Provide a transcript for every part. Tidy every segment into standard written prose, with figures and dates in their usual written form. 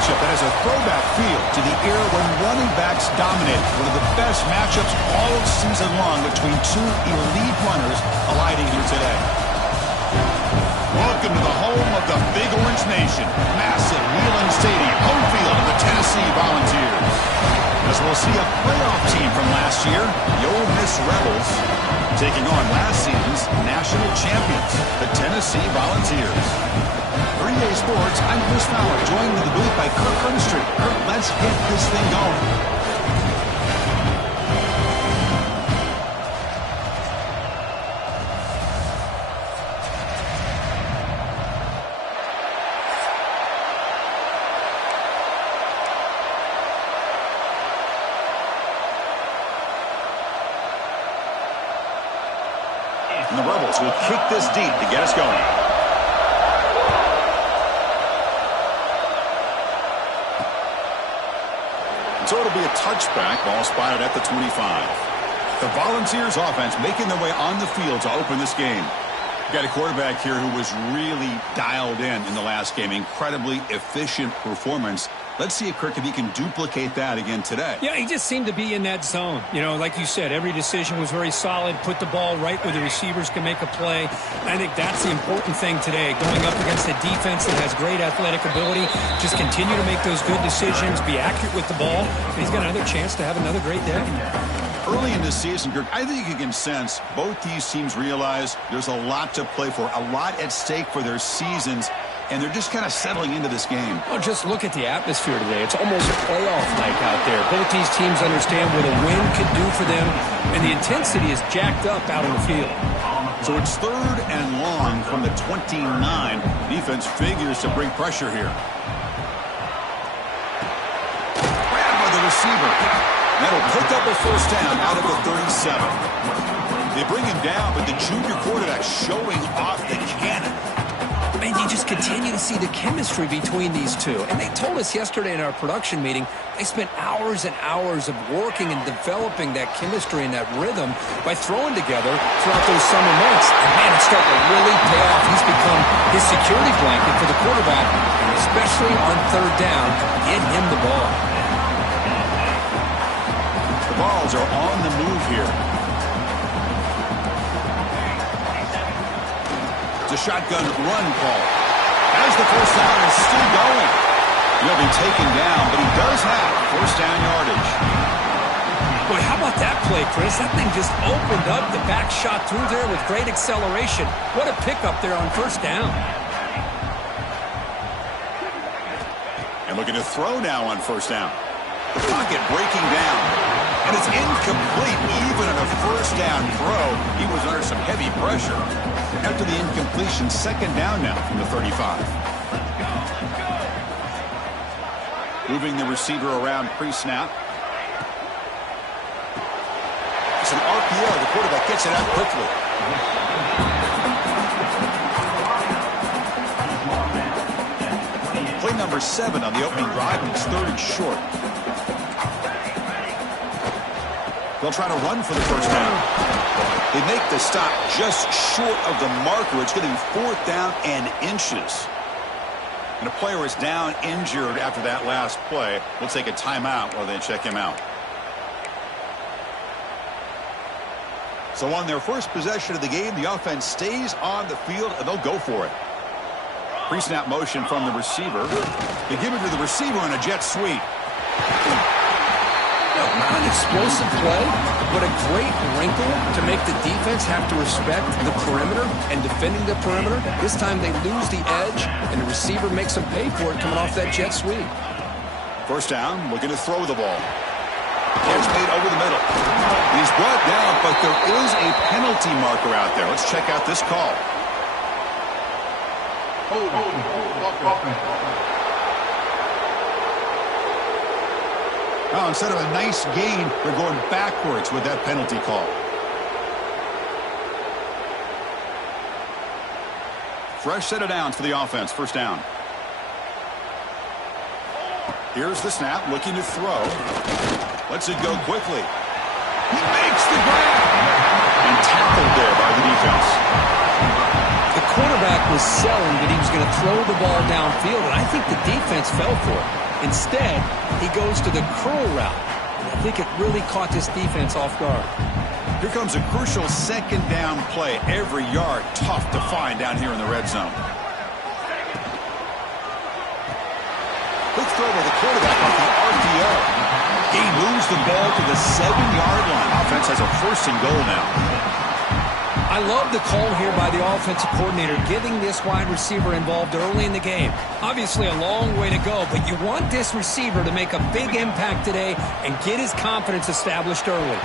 matchup that has a throwback feel to the era when running backs dominated. One of the best matchups all season long between two elite runners colliding here today. Welcome to the home of the Big Orange Nation. Massive Neyland Stadium, home field of the Tennessee Volunteers. As we'll see a playoff team from last year, the Ole Miss Rebels, taking on last season's national champions, the Tennessee Volunteers. For EA Sports, I'm Chris Fowler, joined in the booth by Kirk Herbstreit. Kirk, let's get this thing going. And the Rebels will kick this deep to get us going. So it'll be a touchback, ball spotted at the 25. The Volunteers offense making their way on the field to open this game. Got a quarterback here who was really dialed in the last game. Incredibly efficient performance. Let's see if Kirk, if he can duplicate that again today. Yeah, he just seemed to be in that zone. You know, like you said, every decision was very solid. Put the ball right where the receivers can make a play. I think that's the important thing today. Going up against a defense that has great athletic ability. Just continue to make those good decisions. Be accurate with the ball. And he's got another chance to have another great day. Early in this season, Kirk, I think you can sense both these teams realize there's a lot to play for, a lot at stake for their seasons, and they're just kind of settling into this game. Oh, just look at the atmosphere today. It's almost playoff-like out there. Both these teams understand what a win could do for them, and the intensity is jacked up out on the field. So it's 3rd and long from the 29. Defense figures to bring pressure here. Grabbed by the receiver. That'll pick up a first down out of the 37. They bring him down, but the junior quarterback showing off the cannon. And you just continue to see the chemistry between these two. And they told us yesterday in our production meeting, they spent hours and hours of working and developing that chemistry and that rhythm by throwing together throughout those summer months. And man, it's starting to really pay off. He's become his security blanket for the quarterback, and especially on 3rd down, get him the ball. The balls are on the move here. It's a shotgun run call. As the first down is still going. He'll be taken down, but he does have first down yardage. Boy, how about that play, Chris? That thing just opened up. The back shot through there with great acceleration. What a pickup there on first down. And looking to throw now on first down. The pocket breaking down. And it's incomplete even on a first down throw. He was under some heavy pressure. After the incompletion, 2nd down now from the 35. Moving the receiver around pre-snap. It's an RPO. The quarterback gets it out quickly. Play number 7 on the opening drive, and it's 3rd and short. They'll try to run for the first down. They make the stop just short of the marker. It's going to be 4th down and inches. And a player is down injured after that last play. We'll take a timeout while they check him out. So on their first possession of the game, the offense stays on the field, and they'll go for it. Pre-snap motion from the receiver. They give it to the receiver on a jet sweep. Not an explosive play, but a great wrinkle to make the defense have to respect the perimeter and defending the perimeter. This time they lose the edge, and the receiver makes them pay for it coming off that jet sweep. First down, looking to throw the ball. Catch made over the middle. He's brought down, but there is a penalty marker out there. Let's check out this call. Now, instead of a nice gain, they're going backwards with that penalty call. Fresh set of downs for the offense. First down. Here's the snap, looking to throw. Lets it go quickly. He makes the grab. And tackled there by the defense. The quarterback was selling that he was going to throw the ball downfield, and I think the defense fell for it. Instead, he goes to the curl route. And I think it really caught this defense off guard. Here comes a crucial second down play. Every yard tough to find down here in the red zone. Quick throw to the quarterback off the RPO. He moves the ball to the 7-yard line. Offense has a 1st and goal now. I love the call here by the offensive coordinator, getting this wide receiver involved early in the game. Obviously a long way to go, but you want this receiver to make a big impact today and get his confidence established early.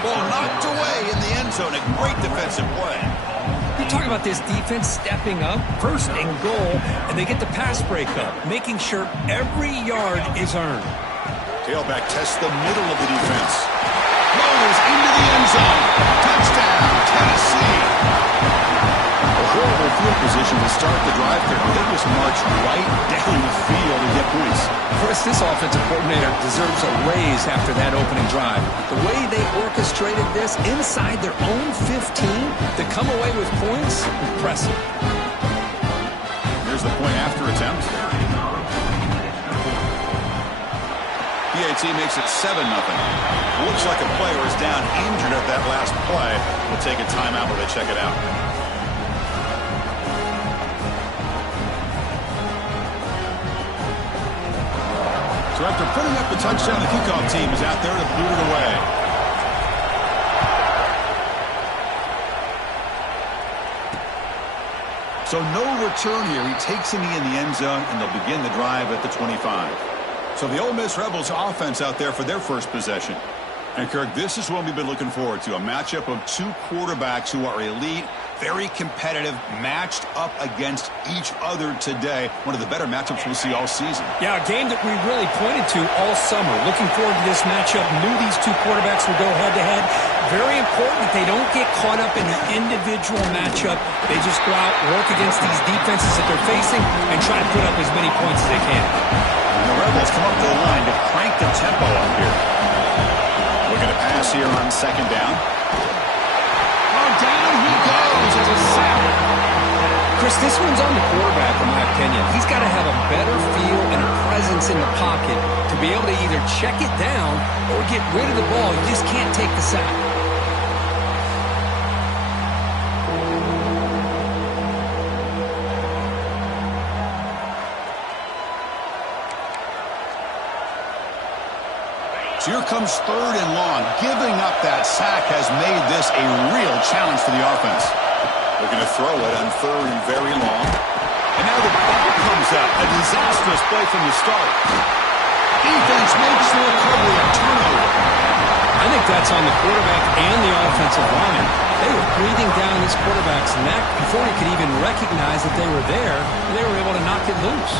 Ball knocked away in the end zone. A great defensive play. You talk about this defense stepping up, 1st and goal, and they get the pass breakup, making sure every yard is earned. Tailback tests the middle of the defense. Rolls into the end zone. Touchdown, Tennessee. A horrible field position to start the drive there. They just march right down the field and get points. Chris, this offensive coordinator deserves a raise after that opening drive. The way they orchestrated this inside their own 15 to come away with points, impressive. Here's the point after attempt. PAT makes it 7-0. Looks like a player is down injured at that last play. We'll take a timeout while they check it out. So after putting up the touchdown, the kickoff team is out there to boot it away. So no return here. He takes him in the end zone, and they'll begin the drive at the 25. So the Ole Miss Rebels offense out there for their first possession. And, Kirk, this is what we've been looking forward to, a matchup of 2 quarterbacks who are elite, very competitive, matched up against each other today. One of the better matchups we'll see all season. Yeah, a game that we really pointed to all summer. Looking forward to this matchup. Knew these 2 quarterbacks would go head-to-head. Very important that they don't get caught up in the individual matchup. They just go out, work against these defenses that they're facing, and try to put up as many points as they can. And the Rebels come up to the line to crank the tempo up here. Looking to pass here on 2nd down. Oh, down he goes as a sack. Chris, this one's on the quarterback, in my opinion. He's got to have a better feel and a presence in the pocket to be able to either check it down or get rid of the ball. You just can't take the sack. So here comes 3rd and long. Giving up that sack has made this a real challenge for the offense. Looking to throw it on 3rd and very long. And now the ball comes up. A disastrous play from the start. Defense makes the recovery, a turnover. I think that's on the quarterback and the offensive line. They were breathing down this quarterback's neck before he could even recognize that they were there. They were able to knock it loose.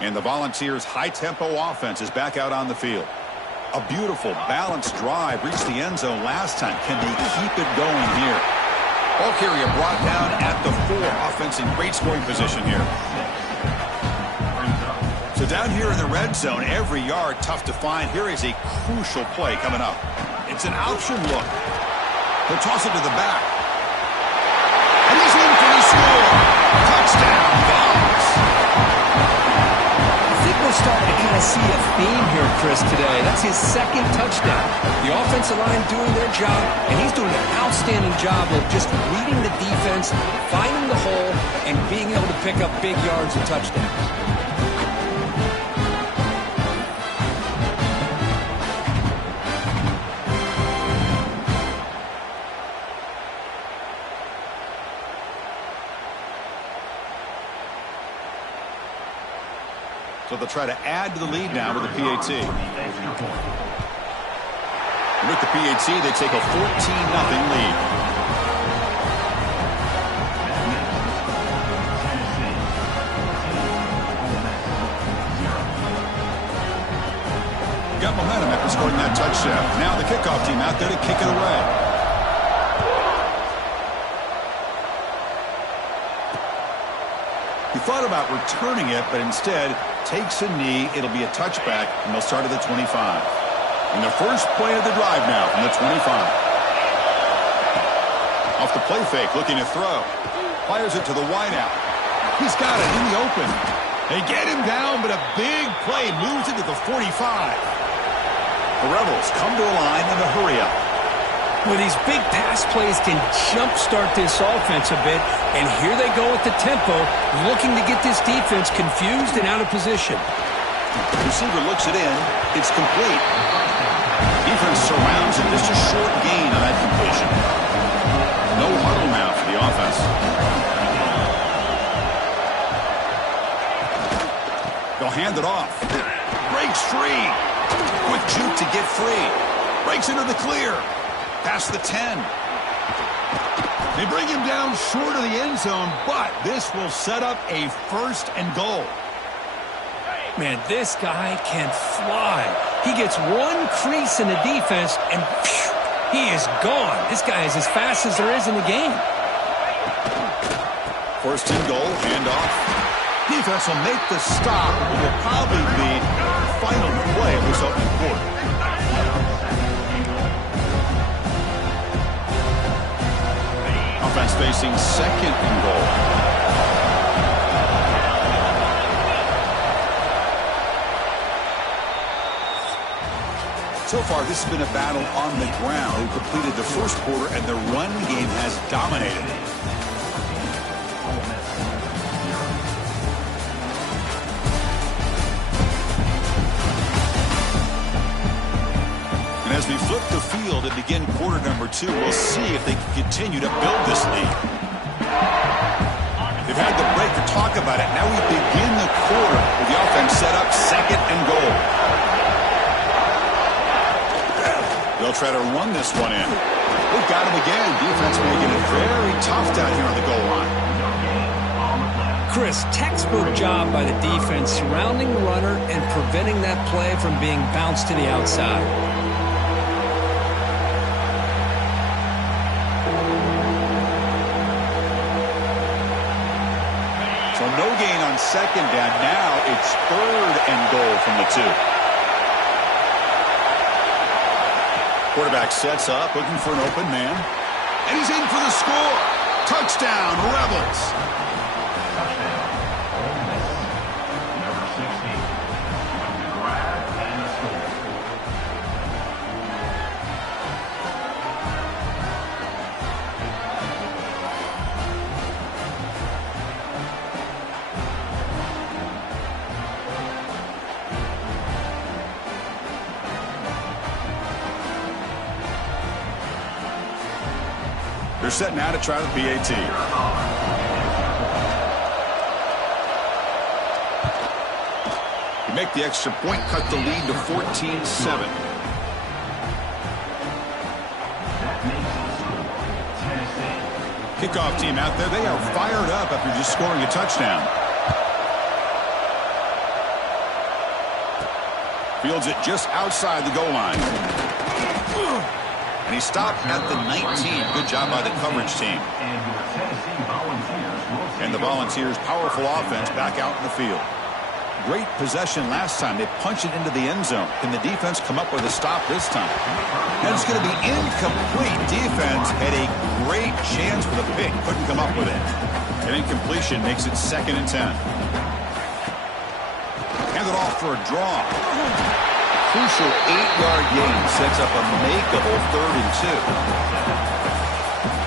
And the Volunteers' high-tempo offense is back out on the field. A beautiful, balanced drive reached the end zone last time. Can they keep it going here? Ball carrier brought down at the 4. Offense in great scoring position here. So down here in the red zone, every yard tough to find. Here is a crucial play coming up. It's an option look. He'll toss it to the back. And he's in for the score. Touchdown, Vols. We're starting to kind of see a theme here, Chris, today. That's his 2nd touchdown. The offensive line doing their job, and he's doing an outstanding job of just reading the defense, finding the hole, and being able to pick up big yards and touchdowns. So they'll try to add to the lead now with the PAT. With the PAT, they take a 14-0 lead. Got momentum after scoring that touchdown. Now the kickoff team out there to kick it away. He thought about returning it, but instead takes a knee. It'll be a touchback, and they'll start at the 25. And the first play of the drive now from the 25. Off the play fake, looking to throw. Fires it to the wideout. He's got it in the open. They get him down, but a big play moves it to the 45. The Rebels come to a line in a hurry-up. Well, these big pass plays can jumpstart this offense a bit, and here they go with the tempo, looking to get this defense confused and out of position. The receiver looks it in. It's complete. Defense surrounds him. Just a short gain on that completion. No huddle now for the offense. They'll hand it off. Breaks free. Quick juke to get free. Breaks into the clear. Past the 10. They bring him down short of the end zone, but this will set up a 1st and goal. Man, this guy can fly. He gets one crease in the defense, and phew, he is gone. This guy is as fast as there is in the game. 1st and goal, handoff. Defense will make the stop. It will probably be the final play of this opening quarter. Offense facing 2nd and goal. So far, this has been a battle on the ground. We've completed the first quarter, and the run game has dominated. And as we flip the field and begin quarter number 2, we'll see if they can continue to build this lead. They've had the break to talk about it. Now we begin the quarter with the offense set up 2nd and goal. They'll try to run this one in. They've got him again. Defense making it very tough down here on the goal line. Chris, textbook job by the defense surrounding the runner and preventing that play from being bounced to the outside. So no gain on 2nd down. Now it's 3rd and goal from the 2. Quarterback sets up, looking for an open man. And he's in for the score. Touchdown, Rebels. They're set now to try the PAT. You make the extra point, cut the lead to 14-7. Kickoff team out there. They are fired up after just scoring a touchdown. Fields it just outside the goal line. And he stopped at the 19. Good job by the coverage team. And the Volunteers' powerful offense back out in the field. Great possession last time. They punched it into the end zone. Can the defense come up with a stop this time? And it's going to be incomplete. Defense had a great chance for the pick. Couldn't come up with it. An incompletion makes it 2nd and 10. Hand it off for a draw. Crucial 8-yard gain sets up a makeable 3rd and 2.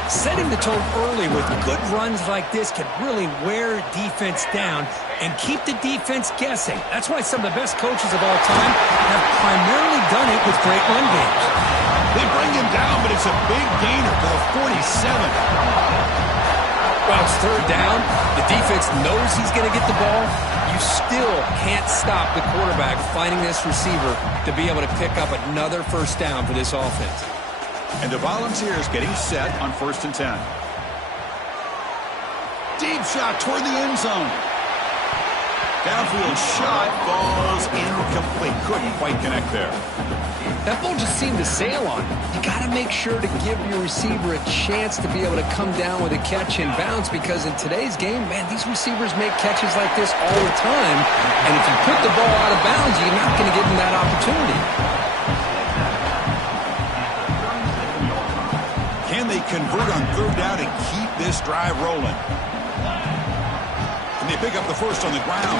Setting the tone early with good runs like this can really wear defense down and keep the defense guessing. That's why some of the best coaches of all time have primarily done it with great run games. They bring him down, but it's a big gainer for the 47. Well, it's 3rd down. The defense knows he's going to get the ball. You still can't stop the quarterback finding this receiver to be able to pick up another 1st down for this offense. And the Volunteers getting set on 1st and 10. Deep shot toward the end zone. Downfield shot falls incomplete. Couldn't quite connect there. That ball just seemed to sail on. You got to make sure to give your receiver a chance to be able to come down with a catch and bounce, because in today's game, man, these receivers make catches like this all the time. And if you put the ball out of bounds, you're not going to give them that opportunity. Can they convert on third down and keep this drive rolling? Can they pick up the first on the ground?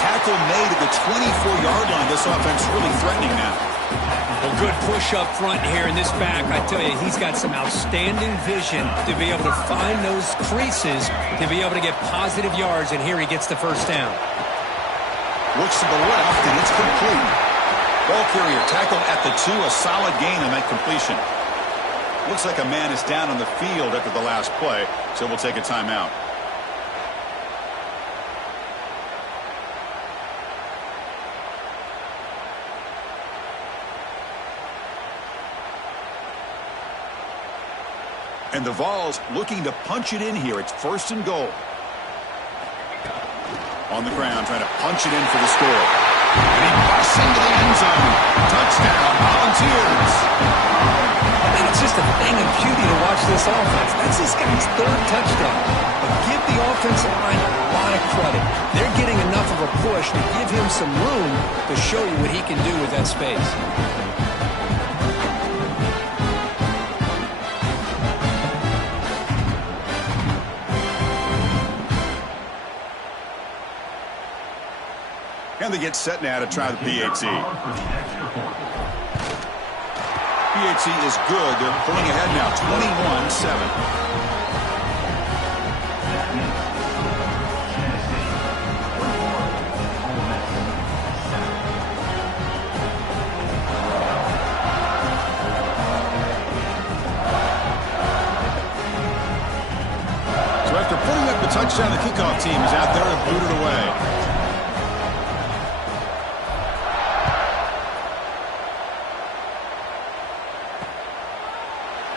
Tackle made at the 24-yard line. This offense really threatening now. Well, good push up front here in this back. I tell you, he's got some outstanding vision to be able to find those creases, to be able to get positive yards, and here he gets the first down. Looks to the left, and it's complete. Ball carrier tackled at the 2, a solid gain on that completion. Looks like a man is down on the field after the last play, so we'll take a timeout. And the Vols looking to punch it in here. It's 1st and goal. On the ground, trying to punch it in for the score. And he busts into the end zone. Touchdown, Volunteers. And it's just a thing of beauty to watch this offense. That's this guy's 3rd touchdown. But give the offensive line a lot of credit. They're getting enough of a push to give him some room to show you what he can do with that space. And they get set now to try the PAT. PAT is good. They're pulling ahead now, 21-7. So after putting up the touchdown, the kickoff team is out there and booted away.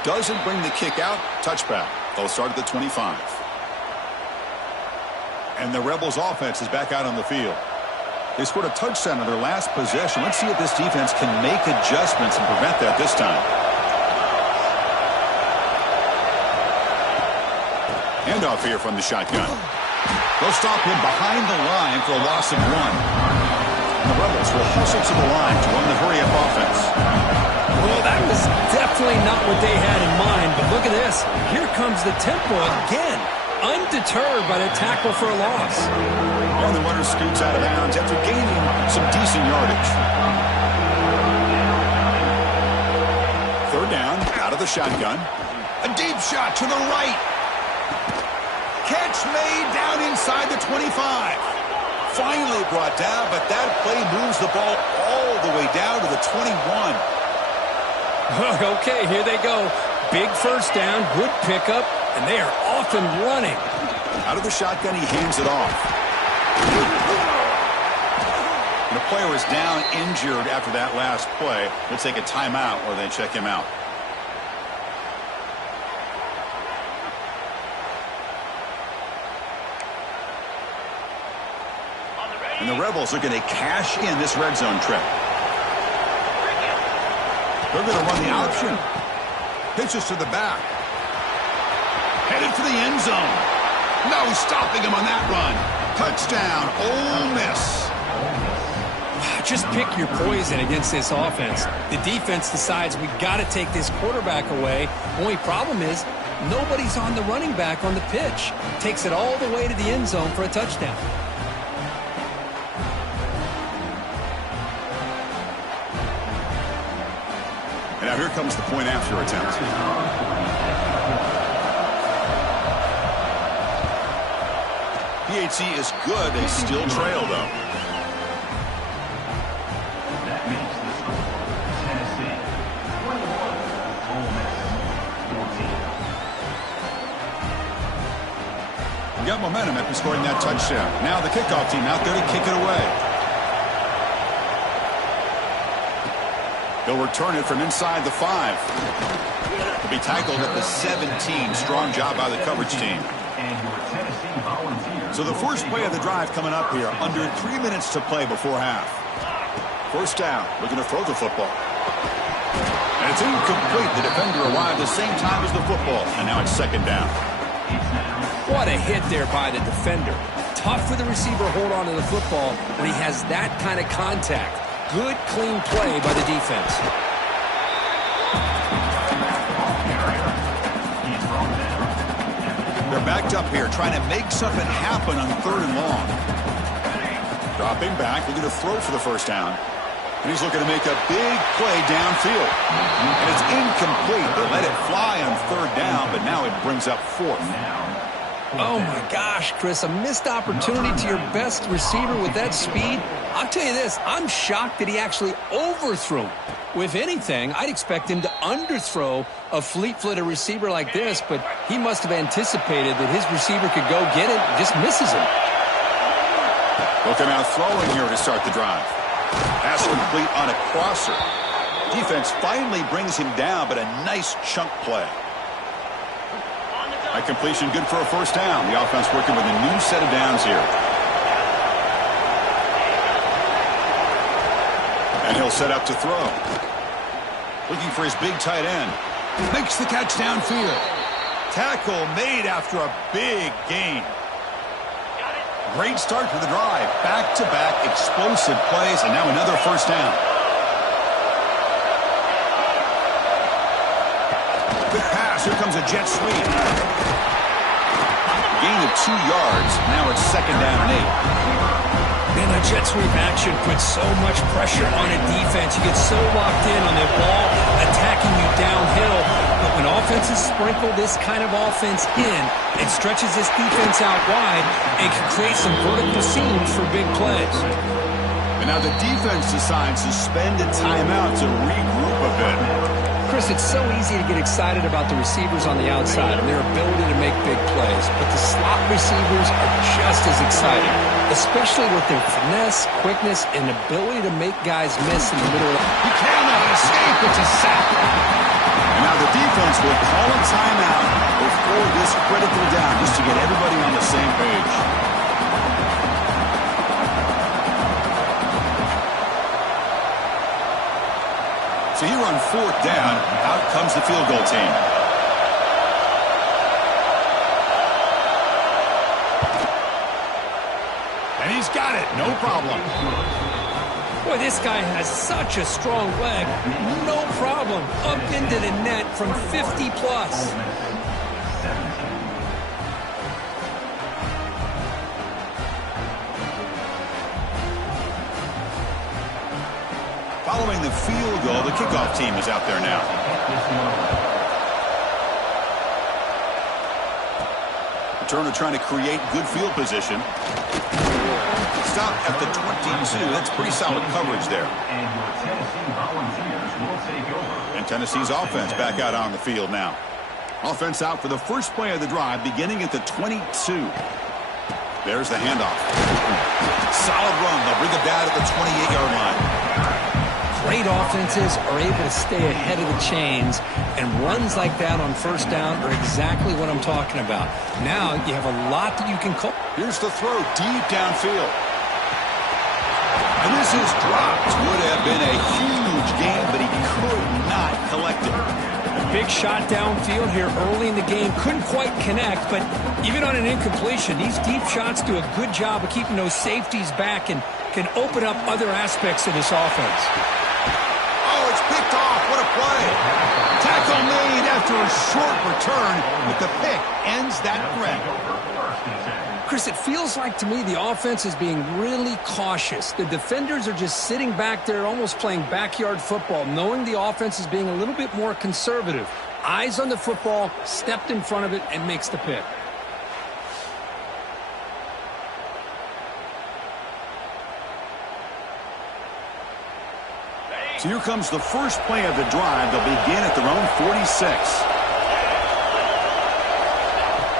Doesn't bring the kick out. Touchback. They'll start at the 25. And the Rebels offense is back out on the field. They scored a touchdown on their last possession. Let's see if this defense can make adjustments and prevent that this time. Handoff here from the shotgun. They'll stop him behind the line for a loss of 1. And the Rebels will hustle to the line to run the hurry-up offense. Well, that was definitely not what they had in mind, but look at this. Here comes the tempo again, undeterred by the tackle for a loss. And the runner scoots out of bounds after gaining some decent yardage. 3rd down, out of the shotgun. A deep shot to the right. Catch made down inside the 25. Finally brought down, but that play moves the ball all the way down to the 21. Okay, here they go. Big first down, good pickup, and they are off and running. Out of the shotgun, he hands it off. And the player is down injured after that last play. We'll take a timeout or they check him out. And the Rebels are going to cash in this red zone trip. They're going to run the option. Pitches to the back. Headed for the end zone. No stopping him on that run. Touchdown, Ole Miss. Just pick your poison against this offense. The defense decides we got to take this quarterback away. Only problem is nobody's on the running back on the pitch. Takes it all the way to the end zone for a touchdown. And now here comes the point after attempt. PAT is good. They still trail, though. That makes the score Tennessee 21, Ole Miss 14. Got momentum after scoring that touchdown. Now the kickoff team out there to kick it away. He'll return it from inside the 5. He'll be tackled at the 17. Strong job by the coverage team. And your Tennessee Volunteers So the first play of the drive coming up here, under 3 minutes to play before half. First down, looking to throw the football. And it's incomplete. The defender arrived the same time as the football, and now it's second down. What a hit there by the defender. Tough for the receiver to hold on to the football when he has that kind of contact. Good, clean play by the defense. They're backed up here, trying to make something happen on 3rd and long. Dropping back, looking to throw for the first down. And he's looking to make a big play downfield. And it's incomplete. They let it fly on 3rd down, but now it brings up 4th. Oh, my gosh, Chris, a missed opportunity to your best receiver with that speed. I'll tell you this, I'm shocked that he actually overthrew. If anything, I'd expect him to underthrow a fleet-footed receiver like this, but he must have anticipated that his receiver could go get it and just misses him. Looking out throwing here to start the drive. Pass complete on a crosser. Defense finally brings him down, but a nice chunk play. That completion good for a first down. The offense working with a new set of downs here. And he'll set up to throw. Looking for his big tight end. Makes the catch downfield. Tackle made after a big gain. Great start to the drive. Back-to-back explosive plays, and now another first down. Good pass. Here comes a jet sweep. Gain of 2 yards. Now it's second down and 8. Man, that jet sweep action puts so much pressure on a defense. You get so locked in on the ball attacking you downhill. But when offenses sprinkle this kind of offense in, it stretches this defense out wide and can create some vertical seams for big plays. And now the defense decides to spend a timeout to regroup a bit. Chris, it's so easy to get excited about the receivers on the outside and their ability to make big plays, but the slot receivers are just as exciting, especially with their finesse, quickness, and ability to make guys miss in the middle of the... He cannot escape. It's a sack. And now the defense will call a timeout before this critical down, just to get everybody on the same page. So here on 4th down, out comes the field goal team. And he's got it, no problem. Boy, this guy has such a strong leg. No problem. Up into the net from 50 plus. Following the field goal, the kickoff team is out there now. Returner trying to create good field position. Stop at the 22. That's pretty solid coverage there. And Tennessee's offense back out on the field now. Offense out for the first play of the drive, beginning at the 22. There's the handoff. Solid run. They'll bring it down at the 28-yard line. Great offenses are able to stay ahead of the chains, and runs like that on first down are exactly what I'm talking about. Now you have a lot that you can call. Here's the throw deep downfield. And this is dropped. Would have been a huge gain, but he could not collect it. A big shot downfield here early in the game. Couldn't quite connect, but even on an incompletion, these deep shots do a good job of keeping those safeties back and can open up other aspects of this offense. Oh, it's picked off. What a play. Tackle made after a short return, but the pick ends that threat. Chris, it feels like to me the offense is being really cautious. The defenders are just sitting back there almost playing backyard football, knowing the offense is being a little bit more conservative. Eyes on the football, stepped in front of it, and makes the pick. So here comes the first play of the drive. They'll begin at their own 46.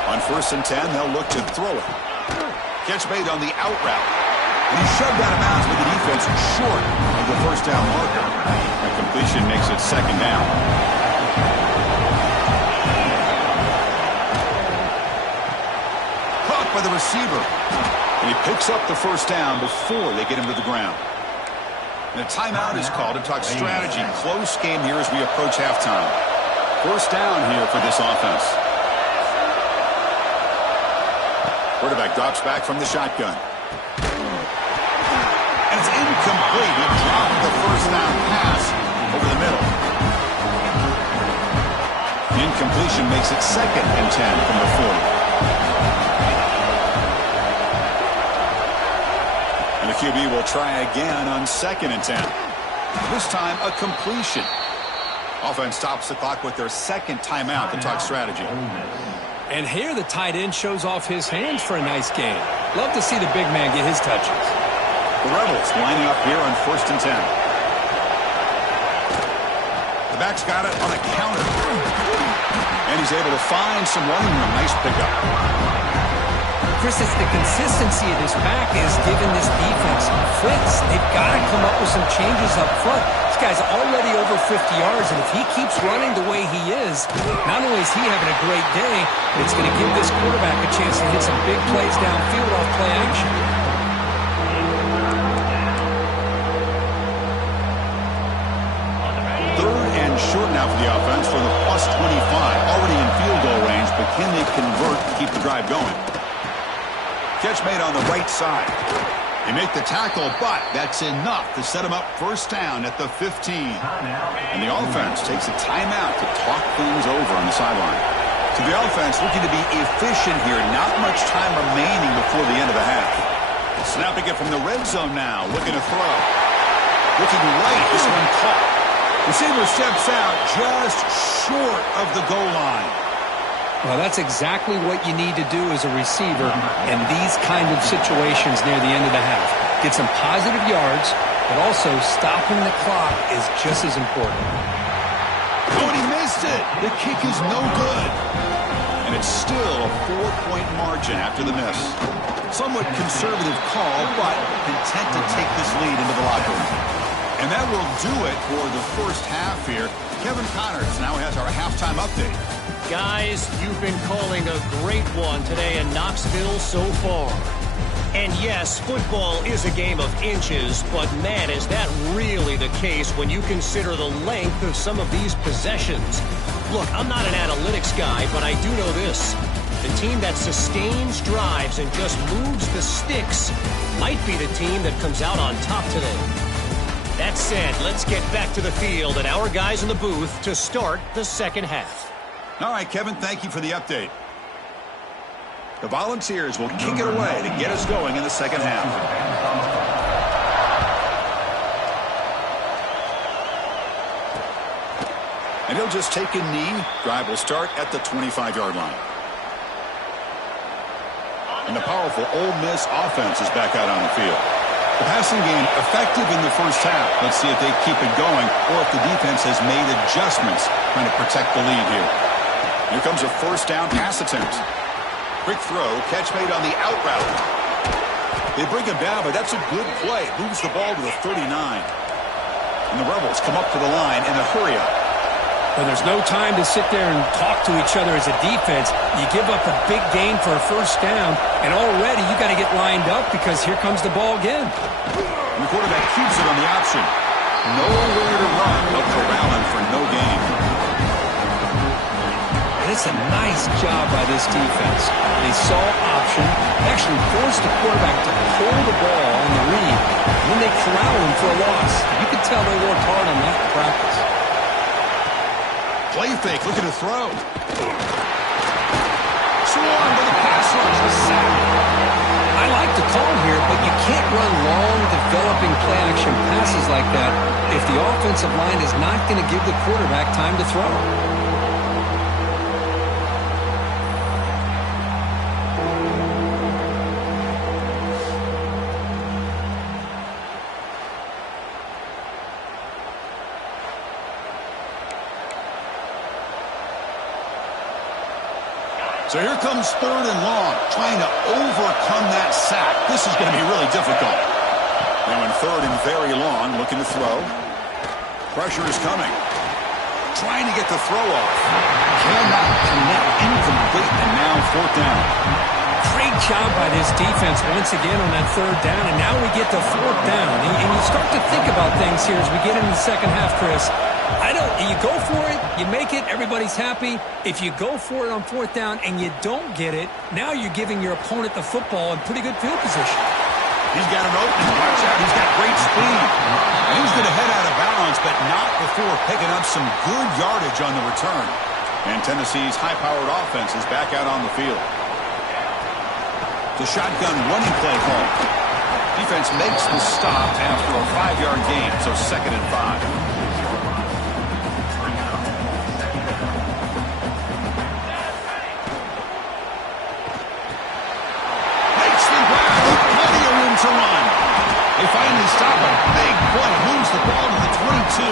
On 1st and 10, they'll look to throw it. Catch made on the out route. And he's shoved out of bounds with the defense short of the first down marker. That completion makes it second down. Caught by the receiver. And he picks up the first down before they get him to the ground. And a timeout is called to talk strategy. Close game here as we approach halftime. First down here for this offense. Quarterback drops back from the shotgun. And it's incomplete. He dropped the first down pass over the middle. The incompletion makes it 2nd and 10 from the 40. And the QB will try again on 2nd and 10. This time a completion. Offense stops the clock with their 2nd timeout to talk strategy. And here the tight end shows off his hands for a nice game. Love to see the big man get his touches. The Rebels lining up here on 1st and 10. The back's got it on a counter. And he's able to find some running room. Nice pickup. Chris, it's the consistency of this back is giving this defense fits. They've got to come up with some changes up front. This guy's already over 50 yards, and if he keeps running the way he is, not only is he having a great day, but it's going to give this quarterback a chance to hit some big plays downfield off play action. Short now for the offense for the +25. Already in field goal range, but can they convert to keep the drive going? Catch made on the right side. They make the tackle, but that's enough to set him up first down at the 15. And the offense takes a timeout to talk things over on the sideline. So the offense looking to be efficient here. Not much time remaining before the end of the half. Snapping it from the red zone now. Looking to throw. Looking right. This one caught. Receiver steps out just short of the goal line. Well, that's exactly what you need to do as a receiver in these kind of situations near the end of the half. Get some positive yards, but also stopping the clock is just as important. Oh, and he missed it. The kick is no good. And it's still a 4-point margin after the miss. Somewhat conservative call, but content to take this lead into the locker room. And that will do it for the first half here. Kevin Connors now has our halftime update. Guys, you've been calling a great one today in Knoxville so far. And yes, football is a game of inches, but man, is that really the case when you consider the length of some of these possessions. Look, I'm not an analytics guy, but I do know this. The team that sustains drives and just moves the sticks might be the team that comes out on top today. That said, let's get back to the field and our guys in the booth to start the second half. All right, Kevin, thank you for the update. The Volunteers will kick it away to get us going in the second half. And he'll just take a knee. Drive will start at the 25-yard line. And the powerful Ole Miss offense is back out on the field. The passing game effective in the first half. Let's see if they keep it going or if the defense has made adjustments trying to protect the lead here. Here comes a first down pass attempt. Quick throw, catch made on the out route. They bring him down, but that's a good play. Moves the ball to the 39. And the Rebels come up to the line in a hurry up. Well, there's no time to sit there and talk to each other as a defense. You give up a big gain for a first down, and already you got to get lined up because here comes the ball again. And the quarterback keeps it on the option. Nowhere to run. They'll corral him for no gain. And it's a nice job by this defense. They saw option, actually forced the quarterback to pull the ball on the read, and then they corral him for a loss. You could tell they worked hard on that in practice. Play fake, looking to throw. Swarm with a pass rush, a sack. I like the call here, but you can't run long, developing play-action passes like that if the offensive line is not going to give the quarterback time to throw. So here comes 3rd and long, trying to overcome that sack. This is going to be really difficult. Now in 3rd and very long, looking to throw. Pressure is coming. Trying to get the throw off. Cannot connect, incomplete, and now 4th down. Great job by this defense once again on that third down, and now we get to fourth down. And you start to think about things here as we get into the second half, Chris. You go for it, you make it, everybody's happy. If you go for it on fourth down and you don't get it, now you're giving your opponent the football in pretty good field position. He's got an opening. Watch out. He's got great speed. And he's going to head out of bounds, but not before picking up some good yardage on the return. And Tennessee's high-powered offense is back out on the field. The shotgun running play call. Defense makes the stop after a 5-yard gain, so 2nd and 5. To run. They finally stop a big play. Moves the ball to the 22.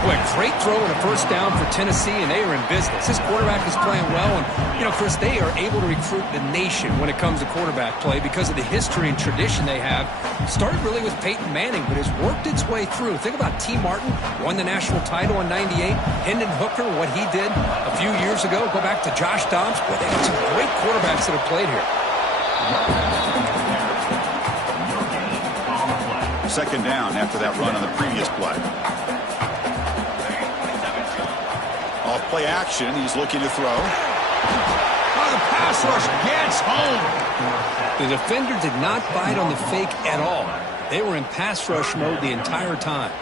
Boy, great throw and a first down for Tennessee, and they are in business. This quarterback is playing well, and, Chris, they are able to recruit the nation when it comes to quarterback play because of the history and tradition they have. Started really with Peyton Manning, but has worked its way through. Think about T. Martin, won the national title in '98. Hendon Hooker, what he did a few years ago. Go back to Josh Dobbs. Boy, they have some great quarterbacks that have played here. 2nd down after that run on the previous play. Off play action, he's looking to throw. Oh, the pass rush gets home. The defender did not bite on the fake at all. They were in pass rush mode the entire time.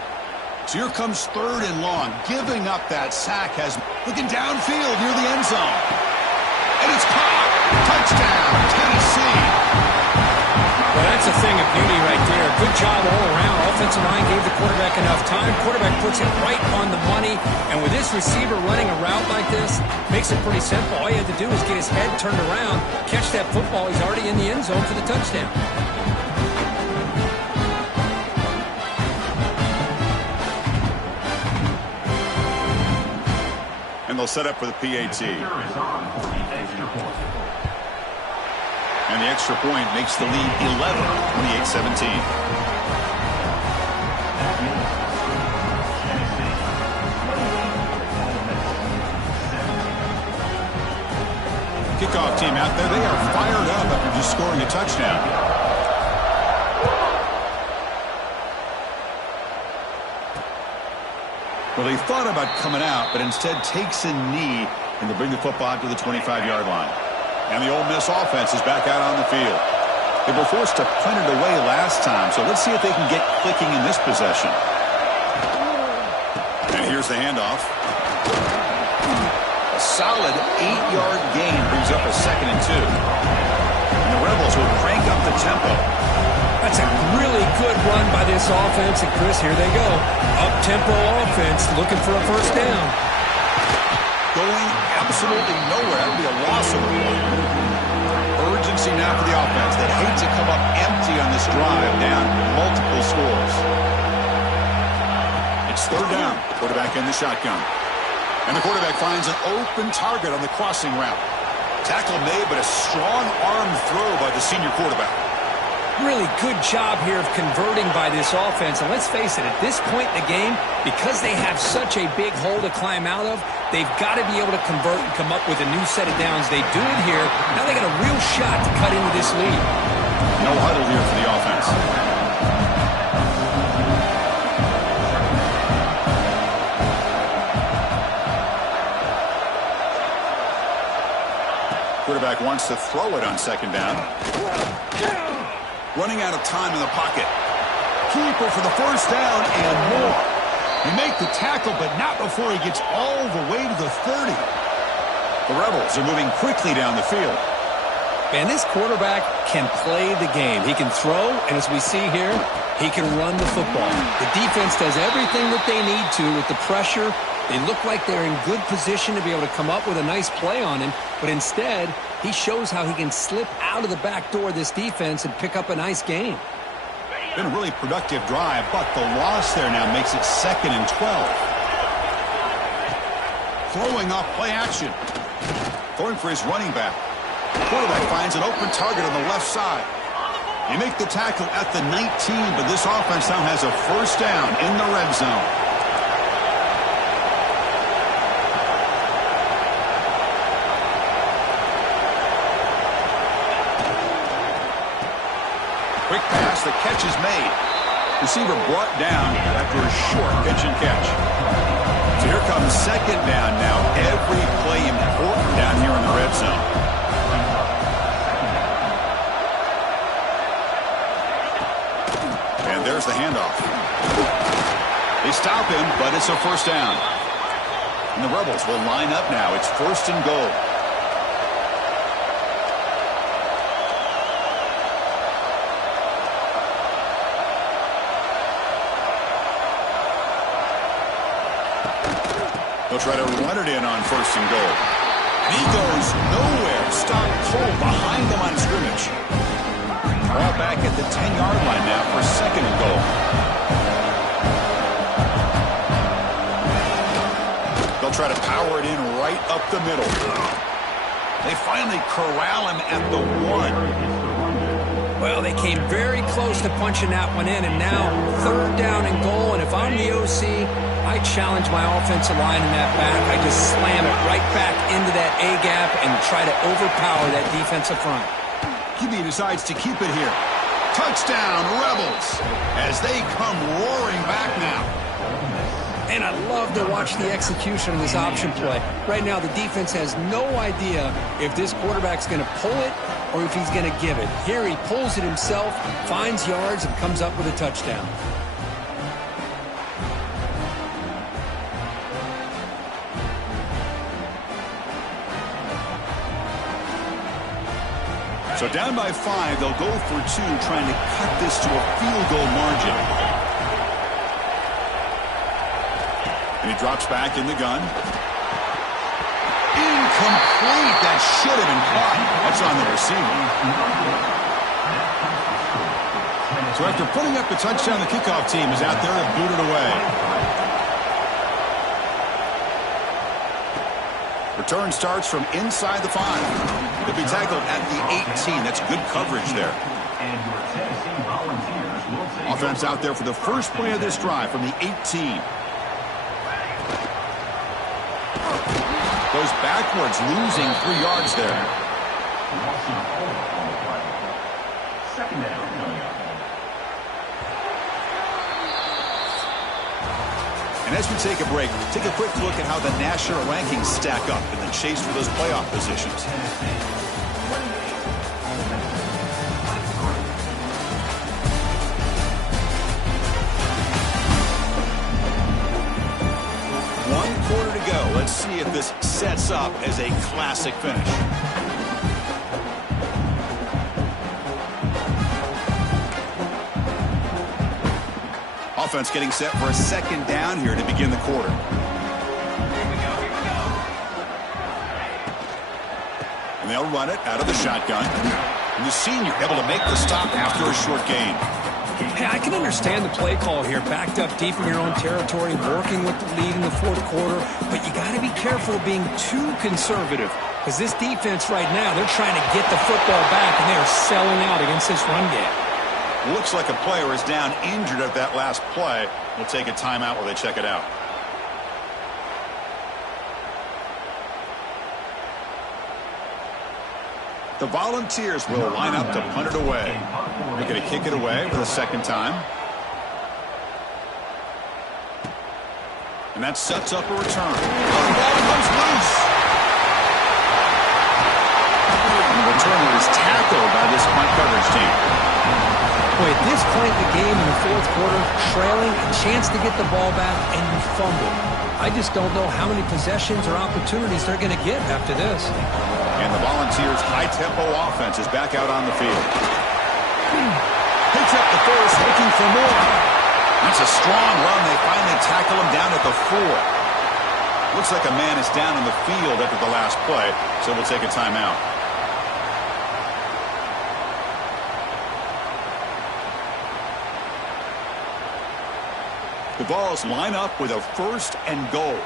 So here comes 3rd and long. Giving up that sack has looking downfield near the end zone. And it's caught. Touchdown, Tennessee. Well, that's a thing of beauty right there. Good job all around. Offensive line gave the quarterback enough time. Quarterback puts it right on the money. And with this receiver running a route like this, makes it pretty simple. All you have to do is get his head turned around, catch that football. He's already in the end zone for the touchdown. And they'll set up for the PAT. And the extra point makes the lead 11, 28-17. Kickoff team out there. They are fired up after just scoring a touchdown. Well, they thought about coming out, but instead takes a knee and to bring the football out to the 25-yard line. And the Ole Miss offense is back out on the field. They were forced to punt it away last time, so let's see if they can get clicking in this possession. And here's the handoff. A solid 8-yard gain brings up a 2nd and 2. And the Rebels will crank up the tempo. That's a really good run by this offense. And, Chris, here they go. Up-tempo offense looking for a first down. Going absolutely nowhere. That would be a loss of a point. Urgency now for the offense. They hate to come up empty on this drive, down multiple scores. It's 3rd down. Quarterback in the shotgun. And the quarterback finds an open target on the crossing route. Tackle made, but a strong arm throw by the senior quarterback. Really good job here of converting by this offense. And let's face it, at this point in the game, because they have such a big hole to climb out of, they've got to be able to convert and come up with a new set of downs. They do it here. Now they got a real shot to cut into this lead. No huddle here for the offense. Quarterback wants to throw it on 2nd down. Running out of time in the pocket. Keeper for the first down and more. He make the tackle, but not before he gets all the way to the 30. The Rebels are moving quickly down the field. Man, this quarterback can play the game. He can throw, and as we see here, he can run the football. The defense does everything that they need to with the pressure. They look like they're in good position to be able to come up with a nice play on him, but instead, he shows how he can slip out of the back door of this defense and pick up a nice gain. Been a really productive drive, but the loss there now makes it 2nd and 12. Throwing off play action. Going for his running back. The quarterback finds an open target on the left side. They make the tackle at the 19, but this offense now has a first down in the red zone. pass. The catch is made. Receiver brought down after a short pitch and catch. So here comes second down now. Every play important down here in the red zone. And there's the handoff. They stop him, but it's a first down. And the Rebels will line up now. It's first and goal. They'll try to run it in on first and goal. And he goes nowhere. Stop cold behind the line of scrimmage. Ball back at the 10-yard line now for second and goal. They'll try to power it in right up the middle. They finally corral him at the 1. Well, they came very close to punching that one in, and now third down and goal. And if I'm the OC, I challenge my offensive line in that back. I just slam it right back into that A-gap and try to overpower that defensive front. QB decides to keep it here. Touchdown, Rebels, as they come roaring back now. And I love to watch the execution of this option play. Right now, the defense has no idea if this quarterback's going to pull it or if he's going to give it. Here he pulls it himself, finds yards, and comes up with a touchdown. So down by 5, they'll go for 2, trying to cut this to a field goal margin. And he drops back in the gun. Incomplete. That should have been caught. That's on the receiver. So after putting up the touchdown, the kickoff team is out there and booted away. Return starts from inside the 5. They'll be tackled at the 18. That's good coverage there. Offense out there for the first play of this drive from the 18. Goes backwards, losing 3 yards there. Second down. And as we take a break, take a quick look at how the national rankings stack up in the chase for those playoff positions. One quarter to go. Let's see if this sets up as a classic finish. Offense getting set for a second down here to begin the quarter. And they'll run it out of the shotgun. And the senior able to make the stop after a short gain. Hey, I can understand the play call here, backed up deep in your own territory, working with the lead in the fourth quarter, but you got to be careful of being too conservative, because this defense right now, they're trying to get the football back, and they're selling out against this run game. Looks like a player is down injured at that last play. We'll take a timeout while they check it out. The Volunteers will line up to punt it away. They're going to kick it away for the second time. And that sets up a return. Oh, the ball comes loose. And the returner is tackled by this punt coverage team. Boy, at this point in the game in the fourth quarter, trailing, a chance to get the ball back, and you fumble. I just don't know how many possessions or opportunities they're going to get after this. And the Volunteers' high-tempo offense is back out on the field. Picks up the first, looking for more. That's a strong run. They finally tackle him down at the 4. Looks like a man is down on the field after the last play, so we'll take a timeout. The Vols line up with a first and goal.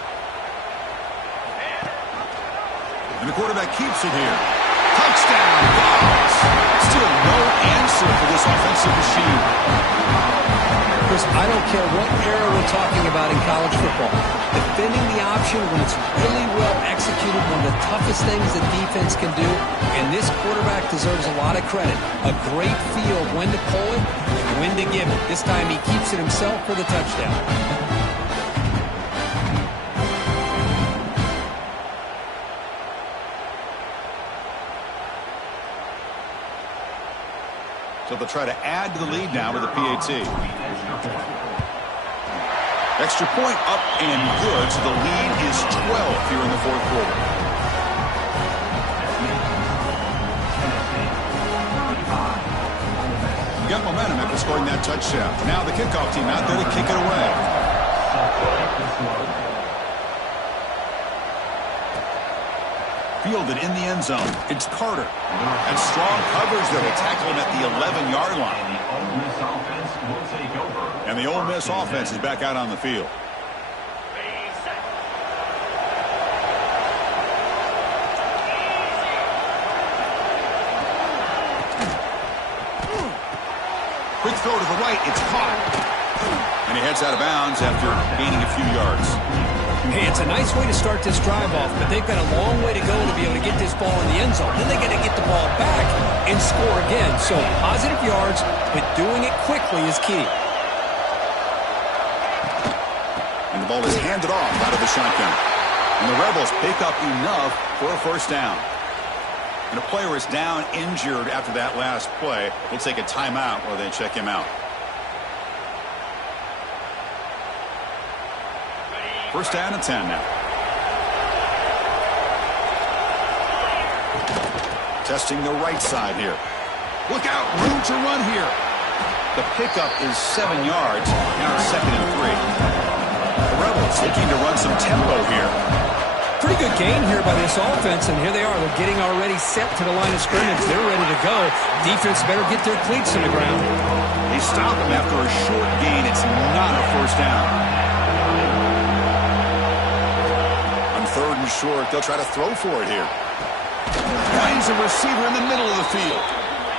And the quarterback keeps it here. Touchdown, Vols! Still no answer for this offensive machine. Chris, I don't care what era we're talking about in college football. Defending the option when it's really well executed, one of the toughest things that defense can do, and this quarterback deserves a lot of credit. A great feel of when to pull it and when to give it. This time he keeps it himself for the touchdown. So they'll try to add to the lead now with a PAT. Extra point up and good, so the lead is 12 here in the fourth quarter. You got momentum after scoring that touchdown. Now the kickoff team out there to kick it away. Fielded in the end zone. It's Carter. And strong coverage there. They tackle him at the 11-yard line. And the Ole Miss offense is back out on the field. Quick throw to the right. It's caught. And he heads out of bounds after gaining a few yards. Hey, it's a nice way to start this drive off, but they've got a long way to go to be able to get this ball in the end zone. Then they got to get the ball back and score again. So positive yards, but doing it quickly is key. And the ball is handed off out of the shotgun. And the Rebels pick up enough for a first down. And a player is down injured after that last play. We'll take a timeout while they check him out. First down and 10 now. Testing the right side here. Look out, room to run here. The pickup is 7 yards. Now second and 3. The Rebels looking to run some tempo here. Pretty good gain here by this offense, and here they are. They're getting already set to the line of scrimmage. They're ready to go. Defense better get their cleats in the ground. They stop him after a short gain. It's not a first down. Third and short, they'll try to throw for it here. Finds a receiver in the middle of the field.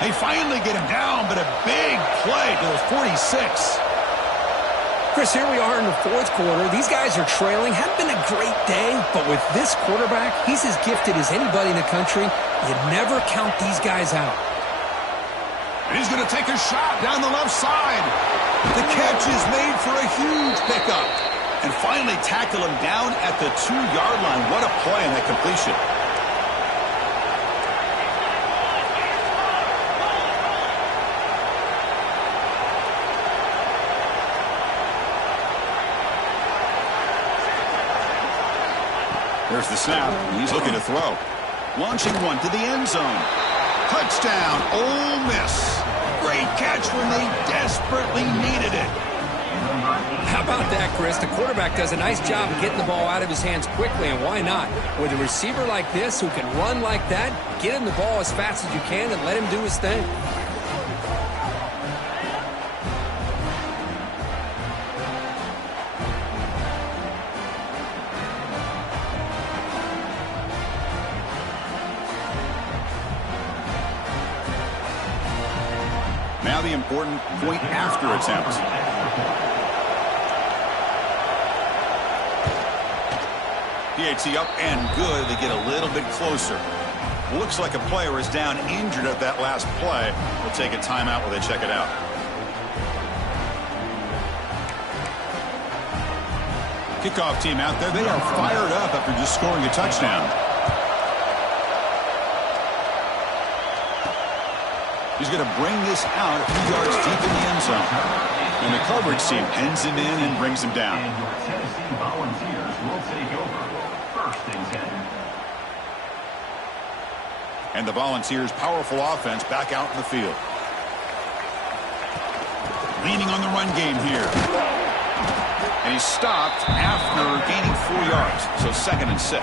They finally get him down, but a big play to the 46. Chris, here we are in the fourth quarter. These guys are trailing. Hadn't been a great day, but with this quarterback, he's as gifted as anybody in the country. You never count these guys out. And he's going to take a shot down the left side. The catch is made for a huge pickup. And finally tackle him down at the 2-yard line. What a play on that completion. There's the snap. He's looking to throw. Launching one to the end zone. Touchdown, Ole Miss. Great catch when they desperately needed it. How about that, Chris? The quarterback does a nice job of getting the ball out of his hands quickly, and why not? With a receiver like this who can run like that, get him the ball as fast as you can and let him do his thing. Now the important point after attempt. PAT up and good. They get a little bit closer. Looks like a player is down injured at that last play. We'll take a timeout while they check it out. Kickoff team out there. They are fired up after just scoring a touchdown. He's going to bring this out a few yards deep in the end zone. And the coverage team pins him in and brings him down. And your Tennessee Volunteers will take over. First and 10. And the Volunteers' powerful offense back out in the field. Leaning on the run game here. And he's stopped after gaining 4 yards. So second and 6.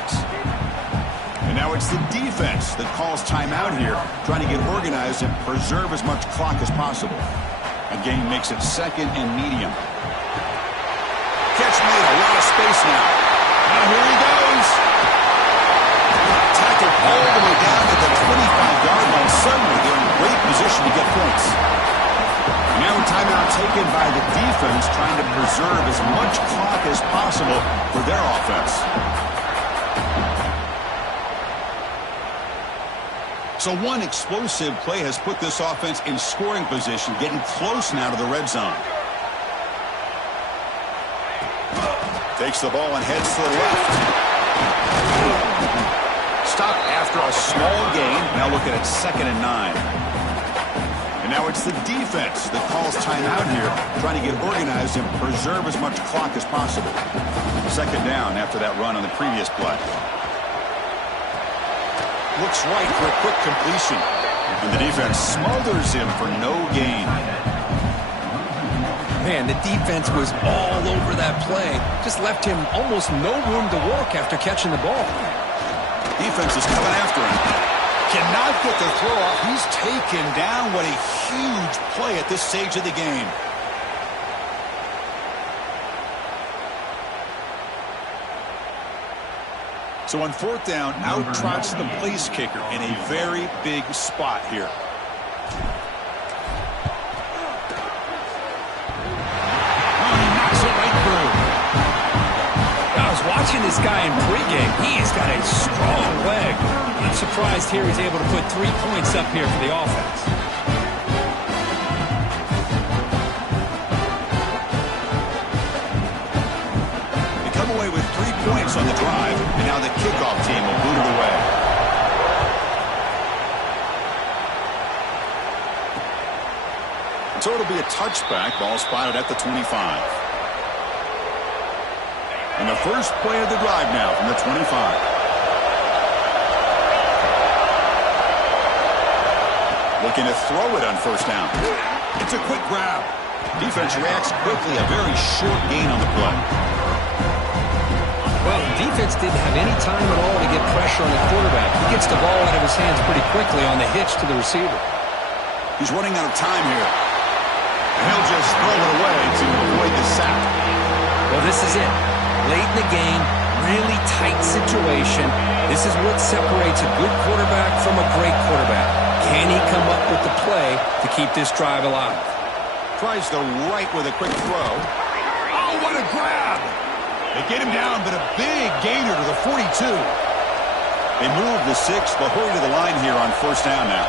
And now it's the defense that calls timeout here, trying to get organized and preserve as much clock as possible. Again, makes it second and medium. Catch made, a lot of space now. Now here he goes. Tackled all the way down to the 25-yard line. Suddenly they're in great position to get points. Now Timeout taken by the defense, trying to preserve as much clock as possible for their offense. So one explosive play has put this offense in scoring position, getting close now to the red zone. Takes the ball and heads to the left. Stop after a small gain. Now looking at 2nd and 9. And now it's the defense that calls timeout here, trying to get organized and preserve as much clock as possible. 2nd down after that run on the previous play. Looks right for a quick completion. And the defense smothers him for no gain. Man, the defense was all over that play. Just left him almost no room to work after catching the ball. Defense is coming after him. Cannot get the throw off. He's taken down. What a huge play at this stage of the game. So on 4th down, out trots the place kicker in a very big spot here. Oh, he knocks it right through. I was watching this guy in pregame. He has got a strong leg. I'm surprised here he's able to put 3 points up here for the offense. With 3 points on the drive, and now the kickoff team will boot it away. So it'll be a touchback. Ball spotted at the 25. And the first play of the drive now from the 25. Looking to throw it on 1st down. It's a quick grab. Defense reacts quickly. A very short gain on the play. Well, the defense didn't have any time at all to get pressure on the quarterback. He gets the ball out of his hands pretty quickly on the hitch to the receiver. He's running out of time here. And he'll just throw it away to avoid the sack. Well, this is it. Late in the game, really tight situation. This is what separates a good quarterback from a great quarterback. Can he come up with the play to keep this drive alive? Tries the right with a quick throw. Oh, what a grab! They get him down, but a big gainer to the 42. They move the 6, but hurry to the line here on 1st down now.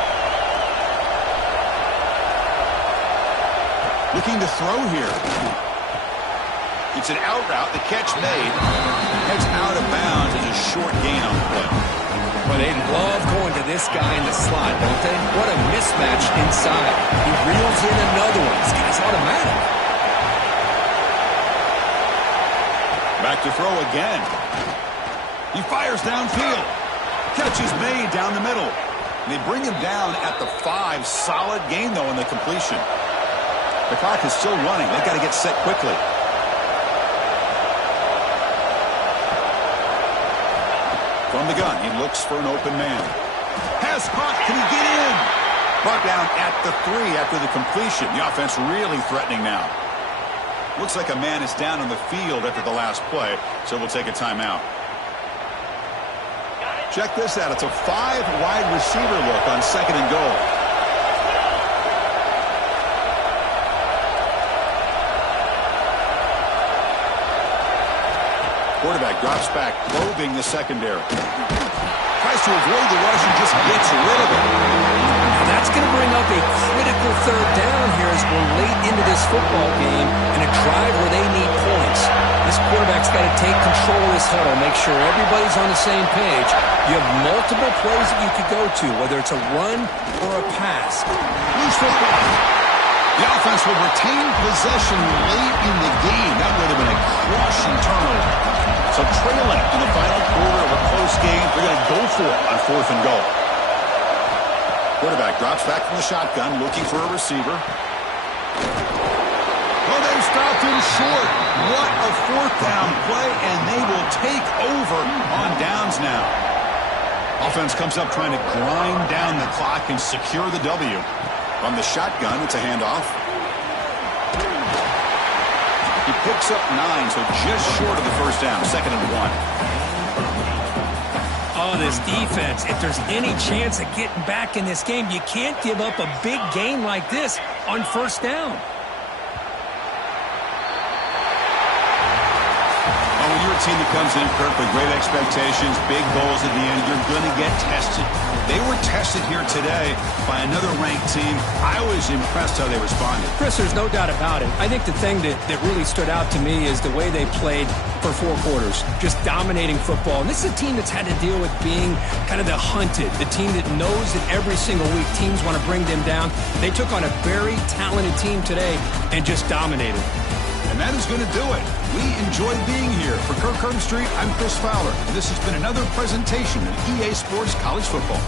Looking to throw here. It's an out route. The catch made. Heads out of bounds. It's a short gain on the play. Well, they love going to this guy in the slot, don't they? What a mismatch inside. He reels in another one. This guy's automatic. Back to throw again. He fires downfield. Catch is made down the middle. And they bring him down at the 5. Solid gain, though, in the completion. The clock is still running. They've got to get set quickly. From the gun, he looks for an open man. Pass caught. Can he get in? Brought down at the 3 after the completion. The offense really threatening now. Looks like a man is down on the field after the last play, so we'll take a timeout. Check this out. It's a 5-wide receiver look on 2nd and goal. Quarterback drops back, probing the secondary. Tries to avoid the rush and just gets rid of it. Now that's going to bring up a critical 3rd down here as we're late into this football game and a drive where they need points. This quarterback's got to take control of this huddle, make sure everybody's on the same page. You have multiple plays that you could go to, whether it's a run or a pass. Loose football. The offense will retain possession late in the game. That would have been a crushing turnover. So trailing in the final quarter of a close game, they're going to go for it on 4th and goal. Quarterback drops back from the shotgun, looking for a receiver. Oh, they've stopped him short. What a 4th down play, and they will take over on downs now. Offense comes up trying to grind down the clock and secure the W. From the shotgun, it's a handoff. He picks up 9, so just short of the 1st down, 2nd and 1. Oh, this defense, if there's any chance of getting back in this game, you can't give up a big gain like this on 1st down. team that comes in, Kirk, with great expectations, big goals at the end, you're going to get tested. They were tested here today by another ranked team. I was impressed how they responded. Chris, there's no doubt about it. I think the thing that really stood out to me is the way they played for 4 quarters, just dominating football. And this is a team that's had to deal with being kind of the hunted, the team that knows that every single week teams want to bring them down. They took on a very talented team today and just dominated. And that is going to do it. We enjoyed being here. For Kirk Herbstreit, I'm Chris Fowler. And this has been another presentation of EA Sports College Football.